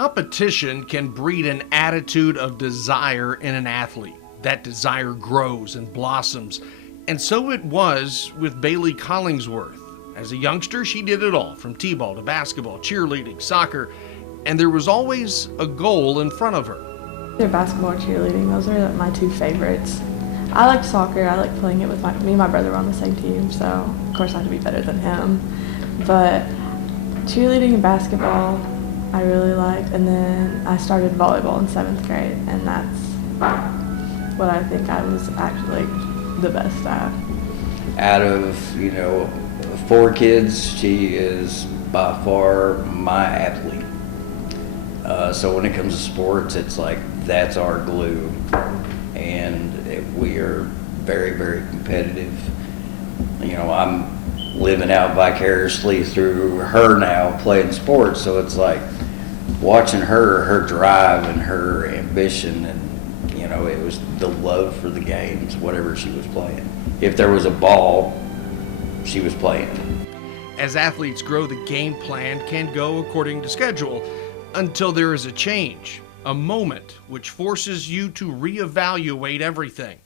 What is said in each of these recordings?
Competition can breed an attitude of desire in an athlete. That desire grows and blossoms, and so it was with Baylee Collingsworth. As a youngster, she did it all, from t-ball to basketball, cheerleading, soccer, and there was always a goal in front of her. Either basketball or cheerleading, those are my two favorites. I liked soccer. I liked playing it with me and my brother were on the same team, so of course I had to be better than him. But cheerleading and basketball I really liked, and then I started volleyball in 7th grade, and that's what I think I was actually the best at. Out of, 4 kids, she is by far my athlete. So when it comes to sports, it's like that's our glue, and we are very, very competitive. I'm living out vicariously through her now playing sports, so it's like watching her drive and her ambition, and it was the love for the games, whatever she was playing. If there was a ball, she was playing. As athletes grow, the game plan can go according to schedule until there is a change, a moment which forces you to reevaluate everything.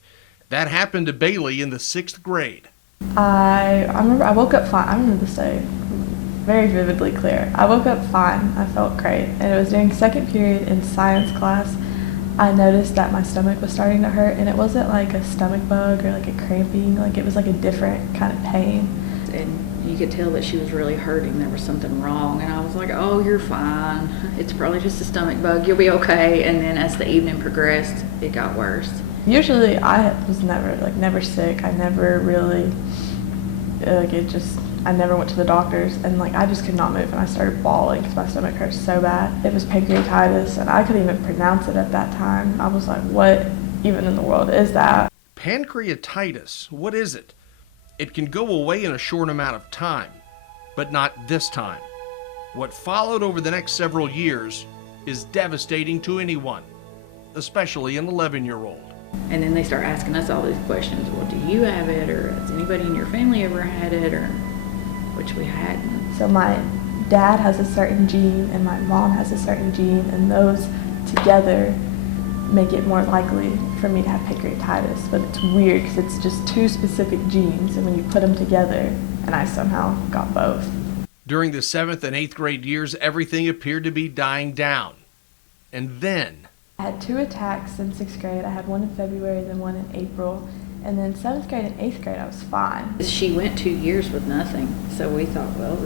That happened to Baylee in the 6th grade. I remember I woke up fine. I remember this day very vividly clear. I woke up fine. I felt great. And it was during 2nd period in science class. I noticed that my stomach was starting to hurt, and it wasn't like a stomach bug or like a cramping. Like, it was like a different kind of pain. And you could tell that she was really hurting. There was something wrong. And I was like, oh, you're fine. It's probably just a stomach bug. You'll be okay. And then as the evening progressed, it got worse. Usually I was never sick. I never really, I never went to the doctors, and I just could not move, and I started bawling because my stomach hurt so bad. It was pancreatitis, and I couldn't even pronounce it at that time. I was like, what even in the world is that? Pancreatitis, what is it? It can go away in a short amount of time, but not this time. What followed over the next several years is devastating to anyone, especially an 11-year-old. And then they start asking us all these questions. Well, do you have it, or has anybody in your family ever had it, or which we hadn't. So my dad has a certain gene and my mom has a certain gene, and those together make it more likely for me to have pancreatitis. But it's weird because it's just 2 specific genes, and when you put them together, and I somehow got both. During the 7th and 8th grade years, everything appeared to be dying down. And then I had 2 attacks in 6th grade. I had one in February, then one in April. And then 7th grade and 8th grade, I was fine. She went 2 years with nothing. So we thought, well,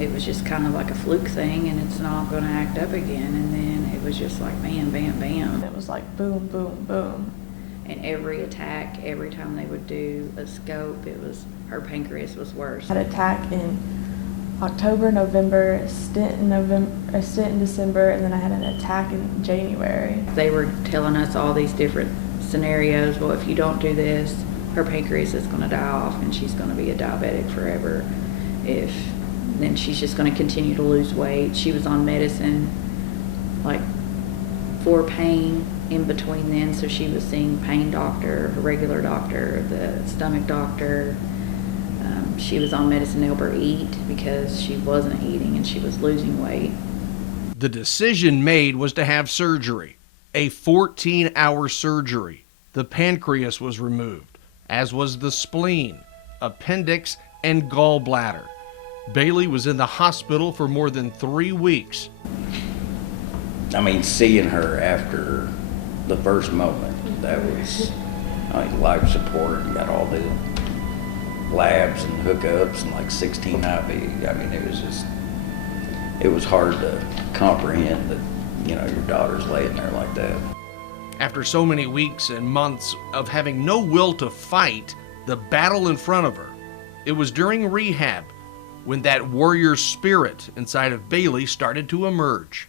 it was just kind of like a fluke thing, and it's not going to act up again. And then it was just like bam, bam, bam. It was like boom, boom, boom. And every attack, every time they would do a scope, her pancreas was worse. I had an attack in October, November, a stint in December, and then I had an attack in January. They were telling us all these different scenarios. Well, if you don't do this, her pancreas is going to die off, and she's going to be a diabetic forever. Then she's just going to continue to lose weight. She was on medicine, for pain in between then, so she was seeing pain doctor, her regular doctor, the stomach doctor. She was on medicine to help her eat because she wasn't eating and she was losing weight. the decision made was to have surgery, a 14-hour surgery. The pancreas was removed, as was the spleen, appendix, and gallbladder. Baylee was in the hospital for more than 3 weeks. I mean, seeing her after the first moment, that was life support, and got all the labs and hookups and like 16 IV. I mean, it was hard to comprehend that, your daughter's laying there like that. After so many weeks and months of having no will to fight the battle in front of her, it was during rehab when that warrior spirit inside of Baylee started to emerge.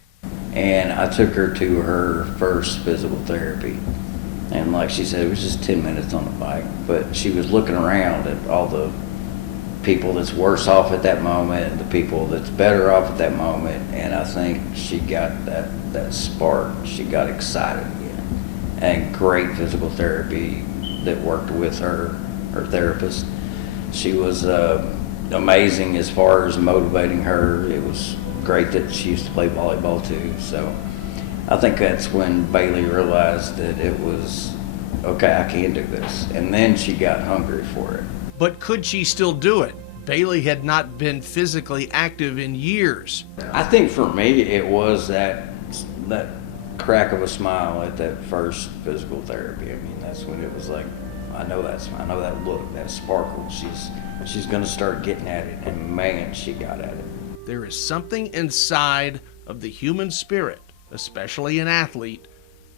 And I took her to her first physical therapy. And like she said, it was just 10 minutes on the bike. But she was looking around at all the people that's worse off at that moment and the people that's better off at that moment. And I think she got that spark. She got excited again. And great physical therapy that worked with her therapist. She was amazing as far as motivating her. It was great that she used to play volleyball too. So I think that's when Baylee realized that it was, okay, I can do this. And then she got hungry for it. But could she still do it? Baylee had not been physically active in years. I think for me, it was that crack of a smile at that first physical therapy. I mean, that's when it was like, I know that smile, I know that look, that sparkle. She's going to start getting at it, and man, she got at it. There is something inside of the human spirit, especially an athlete,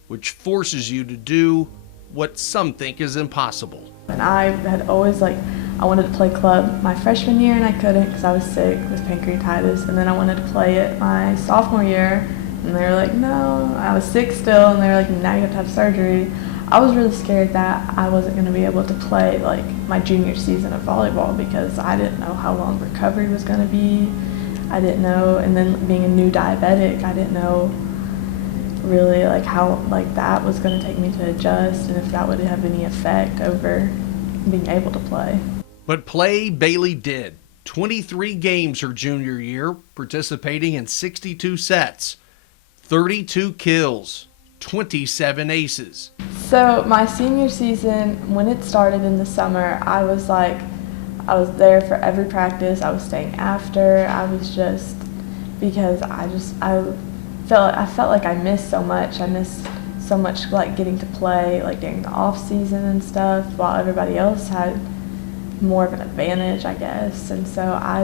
which forces you to do what some think is impossible. And I had always I wanted to play club my freshman year and I couldn't because I was sick with pancreatitis. And then I wanted to play it my sophomore year and they were like, no, I was sick still. And they were like, now you have to have surgery. I was really scared that I wasn't going to be able to play my junior season of volleyball because I didn't know how long recovery was going to be. I didn't know, and then being a new diabetic, I didn't know really how that was going to take me to adjust and if that would have any effect over being able to play. But play Baylee did. 23 games her junior year, participating in 62 sets, 32 kills, 27 aces. So my senior season, when it started in the summer, I was there for every practice. I was staying after. I was just, because I felt like I missed so much. I missed so much getting to play during the off season and stuff, while everybody else had more of an advantage, I guess. And so I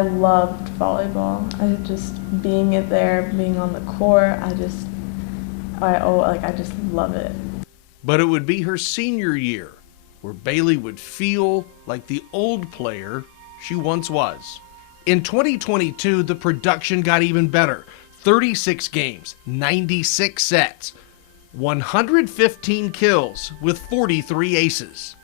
loved volleyball. I just being there, being on the court. I just love it. But it would be her senior year where Baylee would feel like the old player she once was. In 2022, the production got even better. 36 games, 96 sets, 115 kills with 43 aces.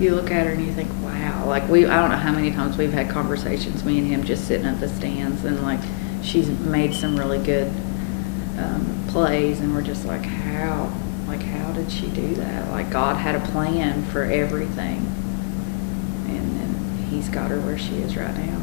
You look at her and you think, wow. I don't know how many times we've had conversations, me and him just sitting at the stands, and she's made some really good plays, and we're just how did she do that? God had a plan for everything, and he's got her where she is right now.